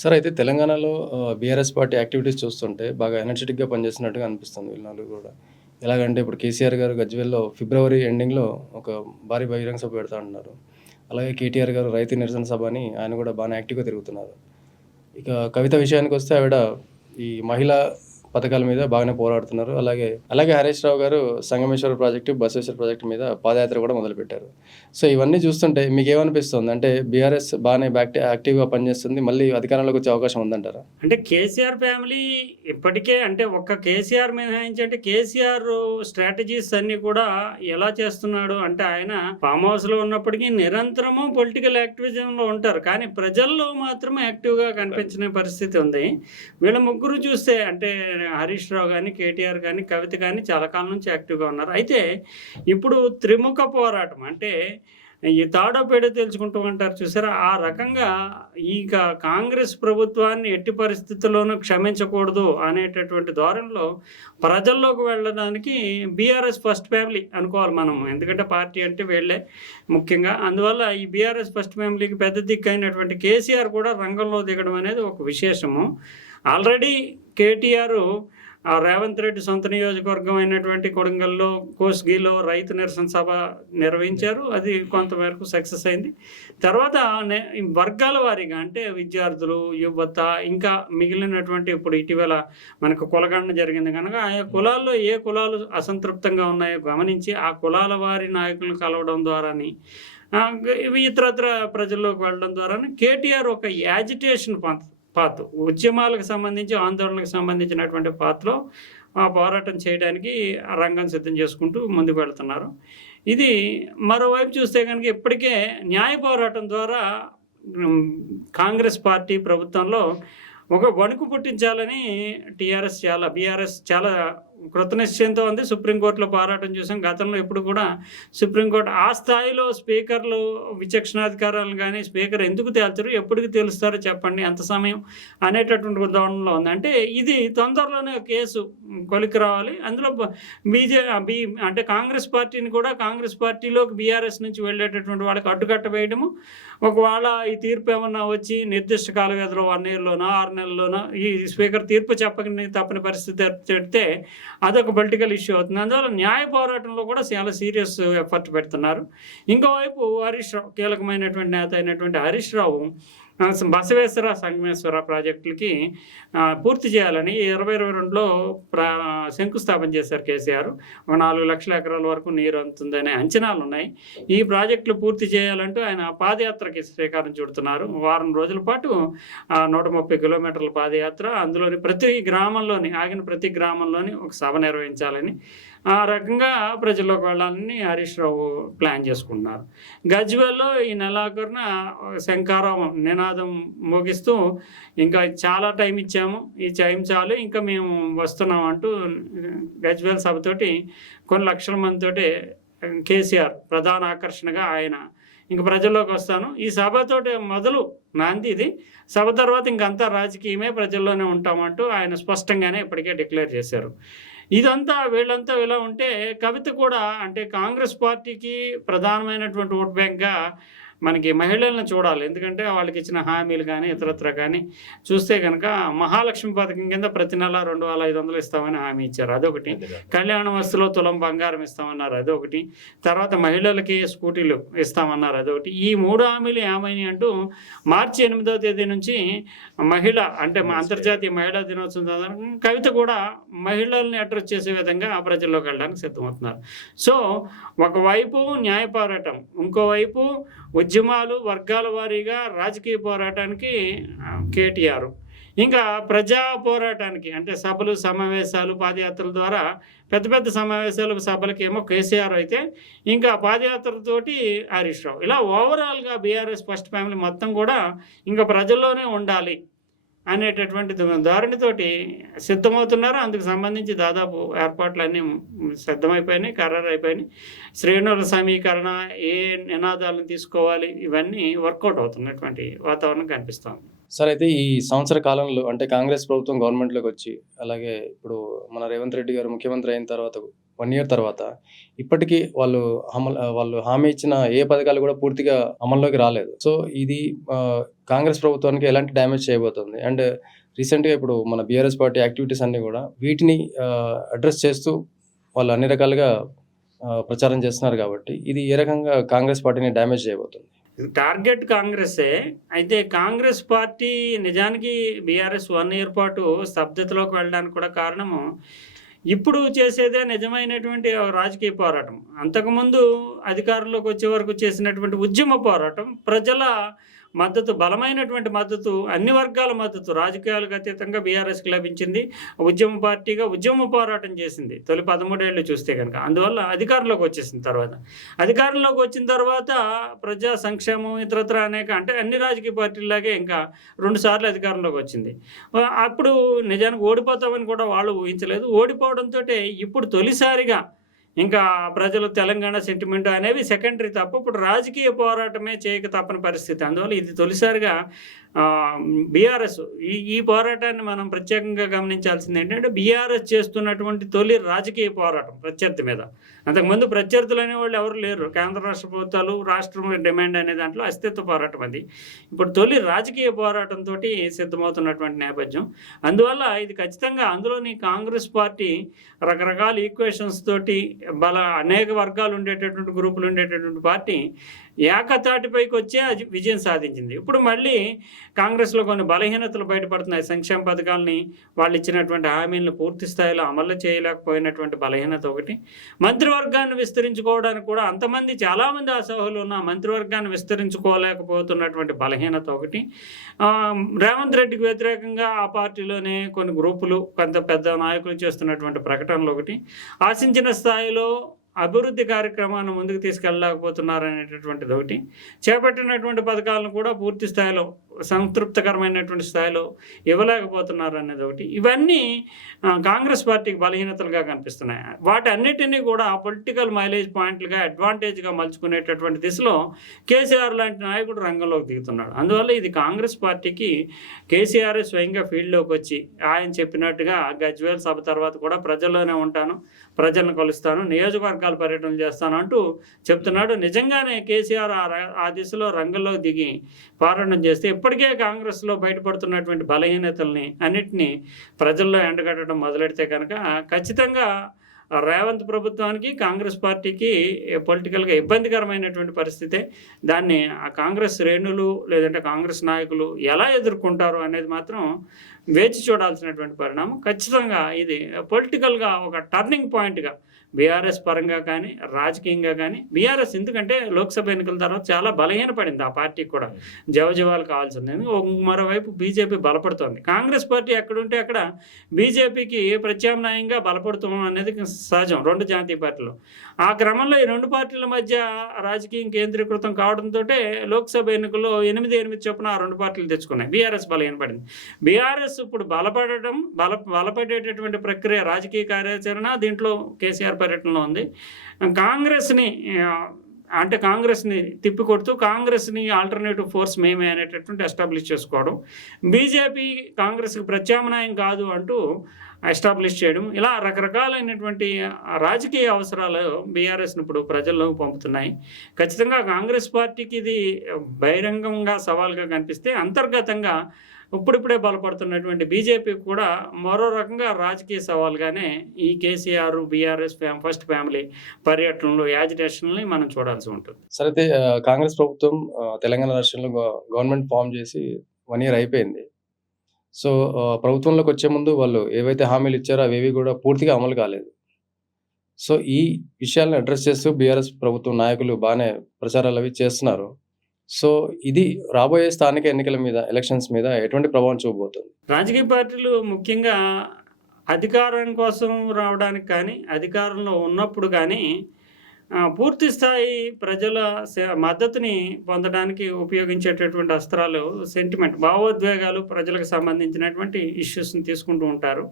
Sir అయితే తెలంగాణలో BRS party activities చూస్తుంటే బాగా ఎనర్జెటిక్గా పనిచేస్తున్నట్టుగా అనిపిస్తుంది వీళ్ళు నలుగురు కూడా. ఎలాగంటే ఇప్పుడు కేసీఆర్ గారు గజ్వేల్లో ఫిబ్రవరి ఎండింగ్లో ఒక భారీ బహిరంగ సభ పెడతా అంటున్నారు అలాగే కేటీఆర్ గారు రైతు నిరసన సభ అని ఆయన కూడా బాగా యాక్టివ్గా తిరుగుతున్నారు. ఇక కవిత విషయానికి వస్తే ఆవిడ ఈ మహిళా పథకాల మీద బాగానే పోరాడుతున్నారు. అలాగే అలాగే హరీష్ రావు గారు సంగమేశ్వర ప్రాజెక్టు బసవేశ్వర ప్రాజెక్టు మీద పాదయాత్ర కూడా మొదలుపెట్టారు. సో ఇవన్నీ చూస్తుంటే మీకు ఏమనిపిస్తుంది అంటే బీఆర్ఎస్ బాగానే బ్యాక్టి యాక్టివ్గా పనిచేస్తుంది. మళ్ళీ అధికారంలోకి వచ్చే అవకాశం ఉందంటారా? అంటే కేసీఆర్ ఫ్యామిలీ ఇప్పటికే అంటే ఒక్క కేసీఆర్ మినహాయించి అంటే కేసీఆర్ స్ట్రాటజీస్ అన్ని కూడా ఎలా చేస్తున్నాడు? అంటే ఆయన ఫామ్ హౌస్లో ఉన్నప్పటికీ నిరంతరము పొలిటికల్ యాక్టివిజం లో ఉంటారు. కానీ ప్రజల్లో మాత్రమే యాక్టివ్గా కనిపించిన పరిస్థితి ఉంది. వీళ్ళ ముగ్గురు చూస్తే అంటే హరీష్ రావు కానీ కేటీఆర్ కానీ కవిత కానీ చాలా కాలం నుంచి యాక్టివ్గా ఉన్నారు. అయితే ఇప్పుడు త్రిముఖ పోరాటం అంటే ఈ తాడో పేడో తెలుసుకుంటూ ఉంటారు చూసారా? ఆ రకంగా ఇక కాంగ్రెస్ ప్రభుత్వాన్ని ఎట్టి పరిస్థితుల్లోనూ క్షమించకూడదు అనేటటువంటి ధోరణిలో ప్రజల్లోకి వెళ్ళడానికి బీఆర్ఎస్ ఫస్ట్ ఫ్యామిలీ అనుకోవాలి మనం. ఎందుకంటే పార్టీ అంటే వీళ్ళే ముఖ్యంగా. అందువల్ల ఈ బీఆర్ఎస్ ఫస్ట్ ఫ్యామిలీకి పెద్ద దిక్కు అయినటువంటి కేసీఆర్ కూడా రంగంలో దిగడం అనేది ఒక విశేషము. ఆల్రెడీ కేటీఆర్ రేవంత్ రెడ్డి సొంత నియోజకవర్గం అయినటువంటి కొడంగల్లో కోస్గిలో రైతు నిరసన సభ నిర్వహించారు. అది కొంతమేరకు సక్సెస్ అయింది. తర్వాత నే- వర్గాల వారీగా అంటే విద్యార్థులు యువత ఇంకా మిగిలినటువంటి ఇప్పుడు ఇటీవల మనకు కులగండ జరిగింది కనుక ఆయా కులాల్లో ఏ కులాలు అసంతృప్తంగా ఉన్నాయో గమనించి ఆ కులాల వారి నాయకులను కలవడం ద్వారాని ఇవి ఇతరత్ర ప్రజల్లోకి వెళ్ళడం ద్వారా కేటీఆర్ ఒక యాజిటేషన్ పంత పాత్ ఉద్యమాలకు సంబంధించి ఆందోళనకు సంబంధించినటువంటి పాత్రలో ఆ పోరాటం చేయడానికి రంగం సిద్ధం చేసుకుంటూ ముందుకు వెళ్తున్నారు. ఇది మరోవైపు చూస్తే కనుక ఇప్పటికే న్యాయ పోరాటం ద్వారా కాంగ్రెస్ పార్టీ ప్రభుత్వంలో ఒక వణుకు పుట్టించాలని టీఆర్ఎస్ చాలా బీఆర్ఎస్ చాలా కృతనిశ్చయంతో ఉంది. సుప్రీంకోర్టులో పోరాటం చూసాం. గతంలో ఎప్పుడు కూడా సుప్రీంకోర్టు ఆ స్థాయిలో స్పీకర్లు విచక్షణాధికారాలు కానీ స్పీకర్ ఎందుకు తేల్చరు ఎప్పటికి తెలుస్తారో చెప్పండి. ఎంత సమయం అనేటటువంటి ఉదాహరణలో ఉంది. అంటే ఇది తొందరలోనే కేసు కొలికి రావాలి. అందులో బీజే బీ అంటే కాంగ్రెస్ పార్టీని కూడా కాంగ్రెస్ పార్టీలోకి బీఆర్ఎస్ నుంచి వెళ్ళేటటువంటి వాళ్ళకి అడ్డుకట్ట వేయడము. ఒకవేళ ఈ తీర్పు ఏమన్నా వచ్చి నిర్దిష్ట కాల వ్యధిలో వన్ ఇయర్లోనో ఆరు నెలల్లోనో ఈ స్పీకర్ తీర్పు చెప్పకని తప్పని పరిస్థితి చెప్తే అదొక పొలిటికల్ ఇష్యూ అవుతుంది. అందువల్ల న్యాయ పోరాటంలో కూడా చాలా సీరియస్ ఎఫర్ట్ పెడుతున్నారు. ఇంకోవైపు హరీష్ రావు కీలకమైనటువంటి నేత అయినటువంటి హరీష్ రావు బసవేశ్వర సంగమేశ్వర ప్రాజెక్టులకి పూర్తి చేయాలని ఇరవై ఇరవై రెండులో ప్రా శంకుస్థాపన చేశారు కేసీఆర్. ఒక నాలుగు లక్షల ఎకరాల వరకు నీరు అందుతుందనే అంచనాలు ఉన్నాయి ఈ ప్రాజెక్టులు పూర్తి చేయాలంటూ ఆయన పాదయాత్రకి శ్రీకారం చుడుతున్నారు. వారం రోజుల పాటు నూట ముప్పై కిలోమీటర్ల పాదయాత్ర. అందులోని ప్రతి గ్రామంలోని ఆగిన ప్రతి గ్రామంలోని ఒక సభ నిర్వహించాలని ఆ రకంగా ప్రజల్లోకి వెళ్ళాలని హరీష్ రావు ప్లాన్ చేసుకుంటున్నారు. గజ్వేల్లో ఈ నెలాఖరున శంకారం నినాదం మోగిస్తూ ఇంకా చాలా టైం ఇచ్చాము. ఈ టైం చాలు ఇంకా మేము వస్తున్నాం అంటూ గజ్వేల్ సభతోటి కొన్ని లక్షల మందితోటి కేసీఆర్ ప్రధాన ఆకర్షణగా ఆయన ఇంక ప్రజల్లోకి వస్తాను. ఈ సభతోటి మొదలు నాంది ఇది. సభ తర్వాత ఇంకంతా రాజకీయమే ప్రజల్లోనే ఉంటామంటూ ఆయన స్పష్టంగానే ఇప్పటికే డిక్లేర్ చేశారు. ఇదంతా వీళ్ళంతా ఇలా ఉంటే కవిత కూడా అంటే కాంగ్రెస్ పార్టీకి ప్రధానమైనటువంటి ఓట్ బ్యాంక్గా మనకి మహిళలను చూడాలి. ఎందుకంటే వాళ్ళకి ఇచ్చిన హామీలు కానీ ఇతరత్ర కానీ చూస్తే కనుక మహాలక్ష్మి పథకం కింద ప్రతి నెల రెండు వేల ఐదు వందలు ఇస్తామని హామీ ఇచ్చారు. అదొకటి. కళ్యాణ వస్తులో తులం బంగారం ఇస్తామన్నారు. అదొకటి. తర్వాత మహిళలకి స్కూటీలు ఇస్తామన్నారు. అదొకటి. ఈ మూడు హామీలు ఏమైనాయి అంటూ మార్చి ఎనిమిదవ తేదీ నుంచి మహిళ అంటే మా అంతర్జాతీయ మహిళా దినోత్సవం సందర్భంగా కవిత కూడా మహిళల్ని అడ్రస్ చేసే విధంగా ఆ ప్రజల్లోకి వెళ్ళడానికి సిద్ధమవుతున్నారు. సో ఒకవైపు న్యాయ పోరాటం ఇంకోవైపు ఉద్యమాలు వర్గాల వారీగా రాజకీయ పోరాటానికి కేటీఆర్. ఇంకా ప్రజా పోరాటానికి అంటే సభలు సమావేశాలు పాదయాత్రల ద్వారా పెద్ద పెద్ద సమావేశాలు సభలకి ఏమో కేసీఆర్ అయితే ఇంకా పాదయాత్రతోటి హరీష్ రావు. ఇలా ఓవరాల్గా బీఆర్ఎస్ ఫస్ట్ ఫ్యామిలీ మొత్తం కూడా ఇంకా ప్రజల్లోనే ఉండాలి. అనేటటువంటి ధోరణితోటి సిద్ధమవుతున్నారు. అందుకు సంబంధించి దాదాపు ఏర్పాట్లు అన్నీ సిద్ధమైపోయినాయి ఖరారు అయిపోయినాయి శ్రేణుల సమీకరణ ఏ నినాదాలను తీసుకోవాలి ఇవన్నీ వర్కౌట్ అవుతున్నటువంటి వాతావరణం కనిపిస్తుంది సార్ అయితే ఈ సంవత్సర కాలంలో అంటే కాంగ్రెస్ ప్రభుత్వం గవర్నమెంట్లోకి వచ్చి అలాగే ఇప్పుడు మన రేవంత్ రెడ్డి గారు ముఖ్యమంత్రి అయిన తర్వాత వన్ ఇయర్ తర్వాత ఇప్పటికీ వాళ్ళు అమలు వాళ్ళు హామీ ఇచ్చిన ఏ పథకాలు కూడా పూర్తిగా అమల్లోకి రాలేదు. సో ఇది కాంగ్రెస్ ప్రభుత్వానికి ఎలాంటి డ్యామేజ్ చేయబోతుంది? అండ్ రీసెంట్గా ఇప్పుడు మన బీఆర్ఎస్ పార్టీ యాక్టివిటీస్ అన్నీ కూడా వీటిని అడ్రస్ చేస్తూ వాళ్ళు అన్ని రకాలుగా ప్రచారం చేస్తున్నారు కాబట్టి ఇది ఏ రకంగా కాంగ్రెస్ పార్టీని డ్యామేజ్ చేయబోతుంది? టార్గెట్ కాంగ్రెసే. అయితే కాంగ్రెస్ పార్టీ నిజానికి బీఆర్ఎస్ వన్ ఇయర్ పాటు స్తబ్దతలోకి వెళ్ళడానికి కూడా కారణము ఇప్పుడు చేసేదే నిజమైనటువంటి రాజకీయ పోరాటం. అంతకుముందు అధికారంలోకి వచ్చే వరకు చేసినటువంటి ఉద్యమ పోరాటం ప్రజల మద్దతు బలమైనటువంటి మద్దతు అన్ని వర్గాల మద్దతు. రాజకీయాలకు అతీతంగా బీఆర్ఎస్కి లభించింది. ఉద్యమ పార్టీగా ఉద్యమ పోరాటం చేసింది. తొలి పదమూడేళ్ళు చూస్తే కనుక అందువల్ల అధికారంలోకి వచ్చేసిన తర్వాత. అధికారంలోకి వచ్చిన తర్వాత ప్రజా సంక్షేమం ఇతరత్ర అనేక అంటే అన్ని రాజకీయ పార్టీలాగే ఇంకా రెండు సార్లు అధికారంలోకి వచ్చింది. అప్పుడు నిజానికి ఓడిపోతామని కూడా వాళ్ళు ఊహించలేదు. ఓడిపోవడంతో ఇప్పుడు తొలిసారిగా ఇంకా ప్రజలు తెలంగాణ సెంటిమెంట్ అనేవి సెకండరీ తప్ప. ఇప్పుడు రాజకీయ పోరాటమే చేయక తప్పని పరిస్థితి. అందువల్ల ఇది తొలిసారిగా బీఆర్ఎస్ ఈ ఈ పోరాటాన్ని మనం ప్రత్యేకంగా గమనించాల్సింది ఏంటంటే బీఆర్ఎస్ చేస్తున్నటువంటి తొలి రాజకీయ పోరాటం ప్రత్యర్థి మీద. అంతకుముందు ప్రత్యర్థులు అనేవాళ్ళు ఎవరు లేరు. కేంద్ర రాష్ట్ర ప్రభుత్వాలు రాష్ట్రం డిమాండ్ అనే దాంట్లో అస్తిత్వ పోరాటం అది. ఇప్పుడు తొలి రాజకీయ పోరాటంతో సిద్ధమవుతున్నటువంటి నేపథ్యం. అందువల్ల ఇది ఖచ్చితంగా అందులోని కాంగ్రెస్ పార్టీ రకరకాల ఈక్వేషన్స్ తోటి బల అనేక వర్గాలు ఉండేటటువంటి గ్రూపులు ఉండేటటువంటి పార్టీ ఏకతాటిపైకి వచ్చే అది విజయం సాధించింది. ఇప్పుడు మళ్ళీ కాంగ్రెస్లో కొన్ని బలహీనతలు బయటపడుతున్నాయి. సంక్షేమ పథకాలని వాళ్ళు ఇచ్చినటువంటి హామీలను పూర్తి స్థాయిలో అమలు చేయలేకపోయినటువంటి బలహీనత ఒకటి. మంత్రివర్గాన్ని విస్తరించుకోవడానికి కూడా అంతమంది చాలామంది అసహులు ఉన్న మంత్రివర్గాన్ని విస్తరించుకోలేకపోతున్నటువంటి బలహీనత ఒకటి. రేవంత్ రెడ్డికి వ్యతిరేకంగా ఆ పార్టీలోనే కొన్ని గ్రూపులు కొంత పెద్ద నాయకులు చేస్తున్నటువంటి ప్రకటనలు ఒకటి. ఆశించిన స్థాయిలో అభివృద్ధి కార్యక్రమాన్ని ముందుకు తీసుకెళ్ళలేకపోతున్నారు అనేటటువంటిది ఒకటి. చేపట్టినటువంటి పథకాలను కూడా పూర్తి స్థాయిలో సంతృప్తికరమైనటువంటి స్థాయిలో ఇవ్వలేకపోతున్నారు అనేది ఒకటి. ఇవన్నీ కాంగ్రెస్ పార్టీకి బలహీనతలుగా కనిపిస్తున్నాయి. వాటి అన్నిటినీ కూడా పొలిటికల్ మైలేజ్ పాయింట్లుగా అడ్వాంటేజ్గా మలుచుకునేటటువంటి దిశలో కేసీఆర్ లాంటి నాయకుడు రంగంలోకి దిగుతున్నాడు. అందువల్ల ఇది కాంగ్రెస్ పార్టీకి కేసీఆర్ స్వయంగా ఫీల్డ్లోకి వచ్చి ఆయన చెప్పినట్టుగా గజ్వేల్ సభ తర్వాత కూడా ప్రజల్లోనే ఉంటాను ప్రజలను కలుస్తాను నియోజకవర్గ పర్యటన చేస్తాను అంటూ చెప్తున్నాడు. నిజంగానే కేసీఆర్ ఆ ర- ఆ దిశలో రంగంలో దిగి పారాయణం చేస్తే ఇప్పటికే కాంగ్రెస్లో బయటపడుతున్నటువంటి బలహీనతల్ని అన్నిటినీ ప్రజల్లో ఎండగట్టడం మొదలెడితే కనుక ఖచ్చితంగా రేవంత్ ప్రభుత్వానికి కాంగ్రెస్ పార్టీకి పొలిటికల్గా ఇబ్బందికరమైనటువంటి పరిస్థితే దాన్ని ఆ కాంగ్రెస్ శ్రేణులు లేదంటే కాంగ్రెస్ నాయకులు ఎలా ఎదుర్కొంటారు అనేది మాత్రం వేచి చూడాల్సినటువంటి పరిణామం. ఖచ్చితంగా ఇది పొలిటికల్గా ఒక టర్నింగ్ పాయింట్గా బీఆర్ఎస్ పరంగా కానీ రాజకీయంగా కానీ బీఆర్ఎస్ ఎందుకంటే లోక్సభ ఎన్నికల తర్వాత చాలా బలహీన పడింది ఆ పార్టీకి కూడా. జవజవాలు కావాల్సింది. మరోవైపు బీజేపీ బలపడుతోంది. కాంగ్రెస్ పార్టీ ఎక్కడుంటే అక్కడ బీజేపీకి ప్రత్యామ్నాయంగా బలపడుతాం అనేది సహజం రెండు జాతీయ పార్టీలు. ఆ క్రమంలో ఈ రెండు పార్టీల మధ్య రాజకీయం కేంద్రీకృతం కావడంతో లోక్సభ ఎన్నికల్లో ఎనిమిది ఎనిమిది చొప్పున ఆ రెండు పార్టీలు తెచ్చుకున్నాయి. బీఆర్ఎస్ బలహీనపడింది బీఆర్ఎస్ ఇప్పుడు బలపడటం బల బలపడేటటువంటి ప్రక్రియ రాజకీయ కార్యాచరణ దీంట్లో కేసీఆర్ పర్యటనలో ఉంది. కాంగ్రెస్ని అంటే కాంగ్రెస్ని తిప్పికొడుతూ కాంగ్రెస్ని ఆల్టర్నేటివ్ ఫోర్స్ మేమే అనేటటువంటి ఎస్టాబ్లిష్ చేసుకోవడం. బీజేపీ కాంగ్రెస్కి ప్రత్యామ్నాయం కాదు అంటూ ఎస్టాబ్లిష్ చేయడం. ఇలా రకరకాలైనటువంటి రాజకీయ అవసరాలు బీఆర్ఎస్ని ఇప్పుడు ప్రజల్లో పంపుతున్నాయి. ఖచ్చితంగా కాంగ్రెస్ పార్టీకి ఇది బహిరంగంగా సవాల్గా కనిపిస్తే అంతర్గతంగా ఇప్పుడిప్పుడే బలపడుతున్నటువంటి బీజేపీ కూడా మరో రకంగా రాజకీయ సవాల్గానే ఈ KCR BRS fam first family పర్యటనలు యాజిటేషన్ని మనం చూడాల్సి ఉంటుంది. సరే అయితే కాంగ్రెస్ ప్రభుత్వం తెలంగాణ రాష్ట్రంలో గవర్నమెంట్ ఫామ్ చేసి వన్ ఇయర్ అయిపోయింది. సో ప్రభుత్వంలోకి వచ్చే ముందు వాళ్ళు ఏవైతే హామీలు ఇచ్చారో అవేవి కూడా పూర్తిగా అమలు కాలేదు. సో ఈ విషయాలను అడ్రస్ చేస్తూ బీఆర్ఎస్ ప్రభుత్వం నాయకులు బాగానే ప్రచారాలు అవి చేస్తున్నారు. సో ఇది రాబోయే స్థానిక ఎన్నికల మీద ఎలక్షన్స్ మీద ఎటువంటి ప్రభావం చూపబోతుంది? రాజకీయ పార్టీలు ముఖ్యంగా అధికారం కోసం రావడానికి కానీ అధికారంలో ఉన్నప్పుడు కానీ పూర్తి స్థాయి ప్రజల సే- మద్దతుని పొందడానికి ఉపయోగించేటటువంటి అస్త్రాలు సెంటిమెంట్ భావోద్వేగాలు ప్రజలకు సంబంధించినటువంటి ఇష్యూస్ని తీసుకుంటూ ఉంటారు.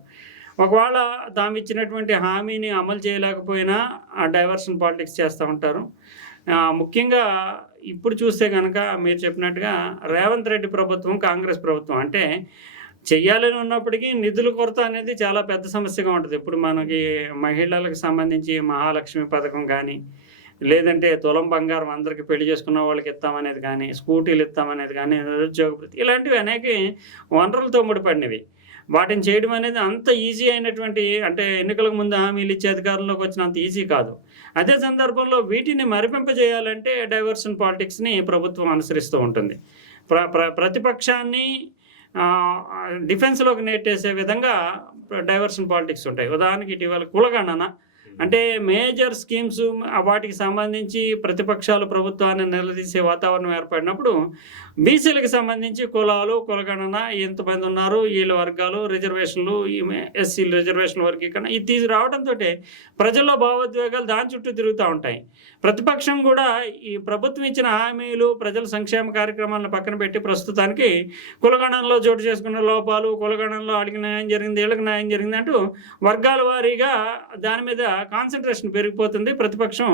ఒకవేళ తాము ఇచ్చినటువంటి హామీని అమలు చేయలేకపోయినా డైవర్షన్ పాలిటిక్స్ చేస్తూ ఉంటారు. ముఖ్యంగా ఇప్పుడు చూస్తే కనుక మీరు చెప్పినట్టుగా రేవంత్ రెడ్డి ప్రభుత్వం కాంగ్రెస్ ప్రభుత్వం. అంటే చెయ్యాలని ఉన్నప్పటికీ నిధుల కొరత అనేది చాలా పెద్ద సమస్యగా ఉంటుంది. ఇప్పుడు మనకి మహిళలకు సంబంధించి మహాలక్ష్మి పథకం కానీ లేదంటే తులం బంగారం అందరికి పెళ్ళి చేసుకున్న వాళ్ళకి ఇస్తామనేది కానీ స్కూటీలు ఇస్తామనేది కానీ నిరుద్యోగ ఇలాంటివి అనేక వనరులతో ముడిపడినవి. వాటిని చేయడం అనేది అంత ఈజీ అయినటువంటి అంటే ఎన్నికలకు ముందు హామీలు ఇచ్చే అధికారంలోకి వచ్చినంత ఈజీ కాదు. అదే సందర్భంలో వీటిని మరిపింపజేయాలంటే డైవర్షన్ పాలిటిక్స్ని ప్రభుత్వం అనుసరిస్తూ ఉంటుంది. ప్ర ప్ర ప్రతిపక్షాన్ని డిఫెన్స్లోకి నెట్టేసే విధంగా డైవర్షన్ పాలిటిక్స్ ఉంటాయి. ఉదాహరణకి ఇటీవల కులగణన అంటే మేజర్ స్కీమ్స్ వాటికి సంబంధించి ప్రతిపక్షాలు ప్రభుత్వాన్ని నిలదీసే వాతావరణం ఏర్పడినప్పుడు బీసీలకు సంబంధించి కులాలు కులగణన ఎంతమంది ఉన్నారు వీళ్ళ వర్గాలు రిజర్వేషన్లు ఎస్సీ రిజర్వేషన్ వర్గీకరణ ఇది తీసి రావడంతో ప్రజల్లో భావోద్వేగాలు దాని చుట్టూ తిరుగుతూ ఉంటాయి. ప్రతిపక్షం కూడా ఈ ప్రభుత్వం ఇచ్చిన హామీలు ప్రజల సంక్షేమ కార్యక్రమాలను పక్కన పెట్టి ప్రస్తుతానికి కులగణనలో చోటు చేసుకున్న లోపాలు కులగణంలో అడిగిన న్యాయం జరిగింది వీళ్ళకి న్యాయం జరిగింది అంటూ వర్గాల వారీగా దాని మీద కాన్సన్ట్రేషన్ పెరిగిపోతుంది. ప్రతిపక్షం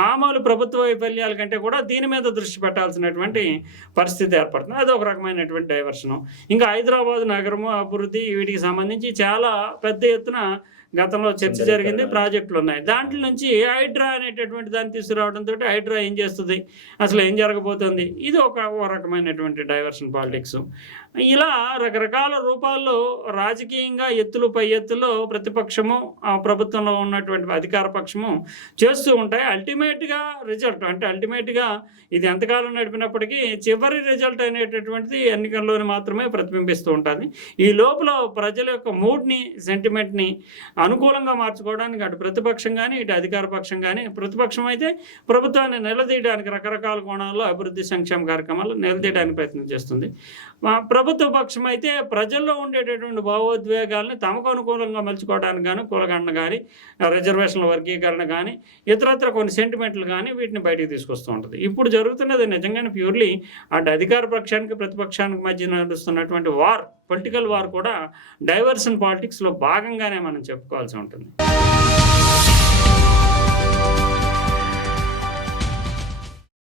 మామూలు ప్రభుత్వ వైఫల్యాల కంటే కూడా దీని మీద దృష్టి పెట్టాల్సినటువంటి పరిస్థితి ఏర్పడుతుంది. అది ఒక రకమైనటువంటి డైవర్షను ఇంకా హైదరాబాద్ నగరము అభివృద్ధి వీటికి సంబంధించి చాలా పెద్ద ఎత్తున గతంలో చర్చ జరిగింది ప్రాజెక్టులు ఉన్నాయి. దాంట్లో నుంచి హైడ్రా అనేటటువంటి దాన్ని తీసుకురావడంతో హైడ్రా ఏం చేస్తుంది? అసలు ఏం జరగబోతుంది? ఇది ఒక రకమైనటువంటి డైవర్షన్ పాలిటిక్స్ ఇలా రకరకాల రూపాల్లో రాజకీయంగా ఎత్తులు పై ఎత్తులో ప్రతిపక్షము ప్రభుత్వంలో ఉన్నటువంటి అధికార పక్షము చేస్తూ ఉంటాయి. అల్టిమేట్గా రిజల్ట్ అంటే అల్టిమేట్గా ఇది ఎంతకాలం నడిపినప్పటికీ చివరి రిజల్ట్ అనేటటువంటిది ఎన్నికల్లోనే మాత్రమే ప్రతిబింబిస్తూ ఉంటుంది. ఈ లోపల ప్రజల యొక్క మూడ్ని సెంటిమెంట్ని అనుకూలంగా మార్చుకోవడానికి అటు ప్రతిపక్షం కానీ ఇటు అధికార పక్షం కానీ ప్రతిపక్షం అయితే ప్రభుత్వాన్ని నిలదీయడానికి రకరకాల కోణాల్లో అభివృద్ధి సంక్షేమ కార్యక్రమాలు నిలదీయడానికి ప్రయత్నం చేస్తుంది. ప్రభుత్వ పక్షం అయితే ప్రజల్లో ఉండేటటువంటి భావోద్వేగాల్ని తమకు అనుకూలంగా మలుచుకోవడానికి కానీ కూలగండ కానీ రిజర్వేషన్ల వర్గీకరణ కానీ ఇతరత్ర కొన్ని సెంటిమెంట్లు కానీ వీటిని బయటికి తీసుకొస్తూ ఉంటుంది. ఇప్పుడు జరుగుతున్నది నిజంగానే ప్యూర్లీ అంటే అధికార పక్షానికి ప్రతిపక్షానికి మధ్య నడుస్తున్నటువంటి వార్ పొలిటికల్ వార్ కూడా డైవర్షన్ పాలిటిక్స్లో భాగంగానే మనం చెప్పుకోవాల్సి ఉంటుంది.